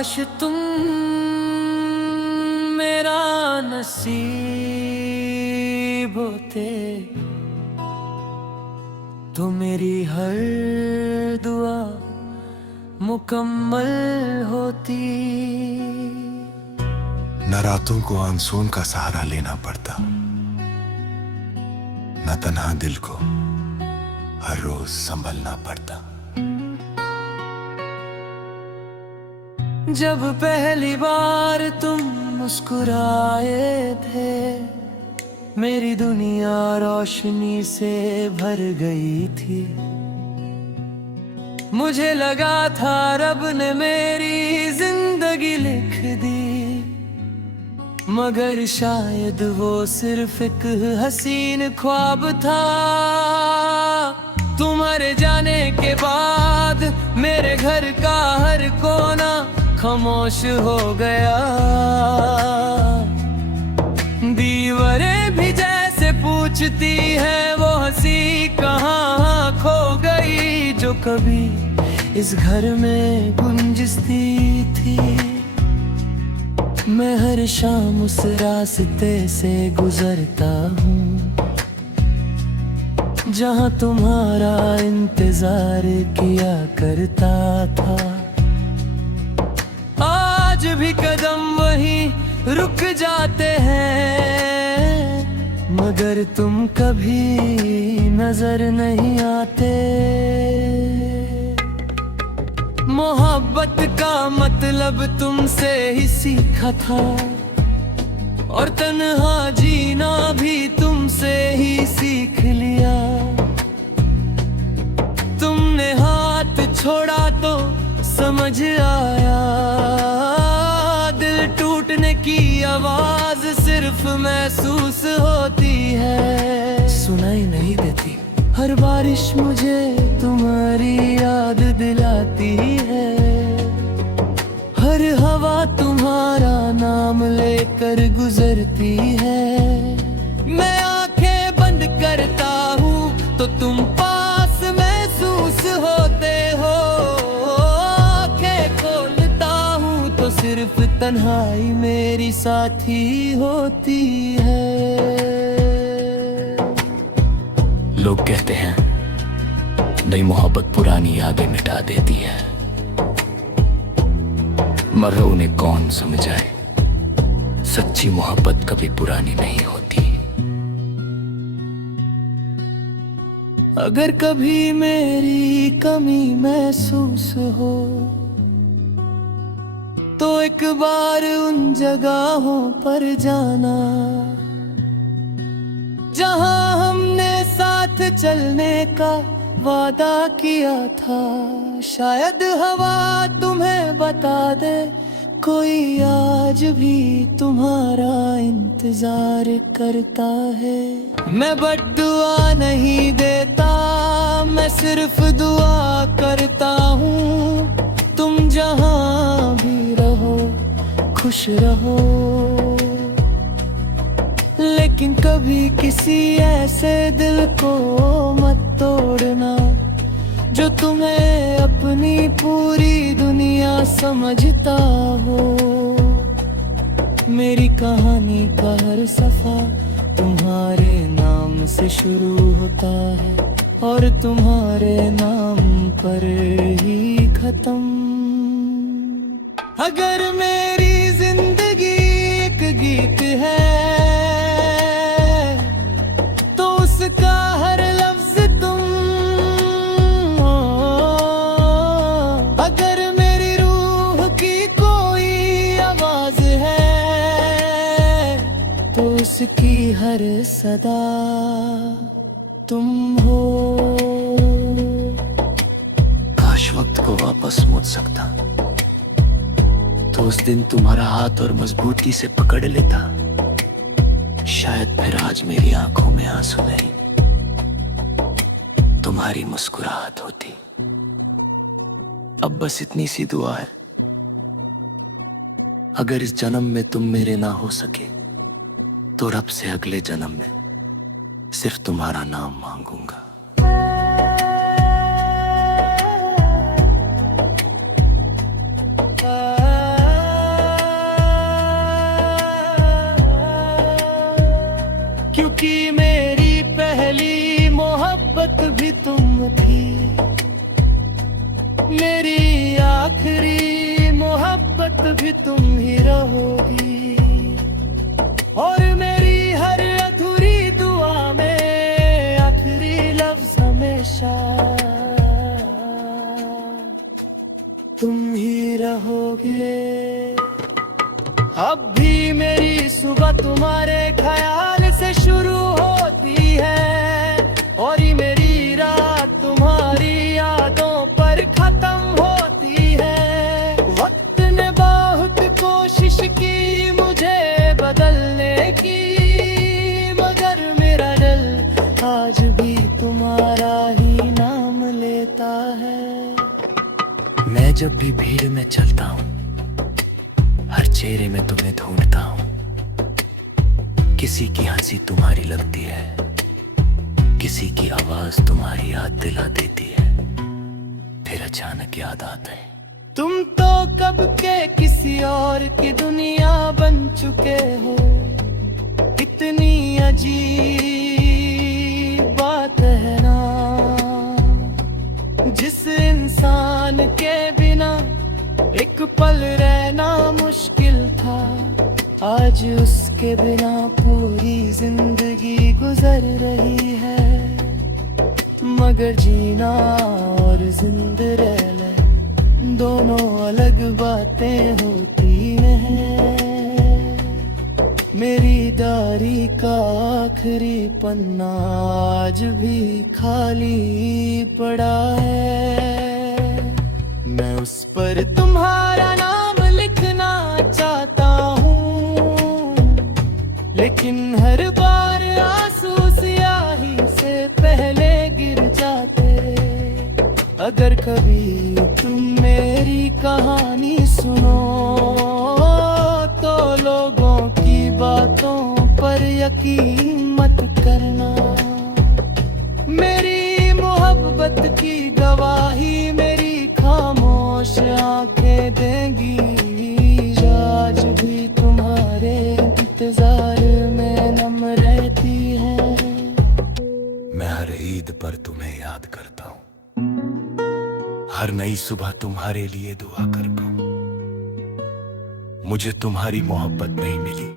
काश तुम मेरा नसीब होते तो मेरी हर दुआ मुकम्मल होती। न रातों को आंसुओं का सहारा लेना पड़ता, न तन्हा दिल को हर रोज संभलना पड़ता। जब पहली बार तुम मुस्कुराए थे, मेरी दुनिया रोशनी से भर गई थी। मुझे लगा था रब ने मेरी जिंदगी लिख दी, मगर शायद वो सिर्फ एक हसीन ख्वाब था। तुम्हारे जाने के बाद मेरे घर का हर कोना खामोश हो गया। दीवारें भी जैसे पूछती है वो हंसी कहाँ खो गई, जो कभी इस घर में गुंजती थी। मैं हर शाम उस रास्ते से गुजरता हूँ जहाँ तुम्हारा इंतजार किया करता था। आज भी कदम वहीं रुक जाते हैं, मगर तुम कभी नजर नहीं आते। मोहब्बत का मतलब तुमसे ही सीखा था, और तन्हा जीना भी तुमसे ही सीख लिया। तुमने हाथ छोड़ा तो समझ आया, दिल टूटने की आवाज सिर्फ महसूस होती है, सुनाई नहीं देती। हर बारिश मुझे तुम्हारी याद दिलाती है, हर हवा तुम्हारा नाम लेकर गुजरती है। मैं आंखें बंद करता हूँ तो तुम पास महसूस होते हो, आंखें खोलता हूँ तो सिर्फ तन्हाई मेरी साथी होती है। लोग कहते हैं नई मोहब्बत पुरानी यादें मिटा देती है, मगर उन्हें कौन समझाए, सच्ची मोहब्बत कभी पुरानी नहीं होती। अगर कभी मेरी कमी महसूस हो तो एक बार उन जगहों पर जाना जहां हमने साथ चलने का वादा किया था। शायद हवा तुम्हें बता दे कोई आज भी तुम्हारा इंतजार करता है। मैं बद्दुआ नहीं देता, मैं सिर्फ दुआ करता हूँ, तुम जहाँ भी रहो खुश रहो। लेकिन कभी किसी ऐसे दिल को मत तोड़ना जो तुम्हें अपनी पूरी दुनिया समझता हो। मेरी कहानी का हर सफा तुम्हारे नाम से शुरू होता है और तुम्हारे नाम पर ही खत्म। अगर मेरी जिंदगी एक गीत है तो उसका हर लफ्ज तुम हो। अगर मेरी रूह की कोई आवाज है तो उसकी हर सदा तुम हो। काश वक्त को वापस मोड़ सकता तो उस दिन तुम्हारा हाथ और मजबूती से पकड़ लेता। शायद फिर आज मेरी आंखों में आंसू नहीं, तुम्हारी मुस्कुराहट होती। अब बस इतनी सी दुआ है, अगर इस जन्म में तुम मेरे ना हो सके तो रब से अगले जन्म में सिर्फ तुम्हारा नाम मांगूंगा। क्योंकि मेरी पहली मोहब्बत भी तुम थी, मेरी आखिरी मोहब्बत भी तुम ही रहोगी, और मेरी हर अधूरी दुआ में आखिरी लफ्ज हमेशा तुम ही रहोगे। अब भी मेरी सुबह तुम्हारे ख्याल से शुरू होती है, और ये मेरी रात तुम्हारी यादों पर खत्म होती है। वक्त ने बहुत कोशिश की मुझे बदलने की, मगर मेरा दिल आज भी तुम्हारा ही नाम लेता है। मैं जब भी भीड़ में चलता हूँ, हर चेहरे में तुम्हें ढूंढता हूँ। किसी की हंसी तुम्हारी लगती है, किसी की आवाज तुम्हारी याद दिला देती है, फिर अचानक याद आता है। तुम तो कब के किसी और की दुनिया बन चुके हो, इतनी अजीब बात है ना। जिस इंसान के बिना एक पल रहना मुश्किल था, आज उसके बिना पूरी जिंदगी गुजर रही है। मगर जीना और जिंदा रहना दोनों अलग बातें होती हैं। मेरी डायरी का आखिरी पन्ना आज भी खाली पड़ा है। मैं उस पर तुम्हारा नाम लिखना चाहता हूँ, लेकिन हर बार आंसू स्याही से पहले गिर जाते। अगर कभी तुम मेरी कहानी सुनो तो लोगों की बातों पर यकीन मत करना। मेरी मोहब्बत की गवाही मेरी खामोश आंखें देंगी, आज भी तुम्हारे इंतजार में नम रहती है। मैं हर ईद पर तुम्हें याद करता हूँ, हर नई सुबह तुम्हारे लिए दुआ करता हूँ। मुझे तुम्हारी मोहब्बत नहीं मिली,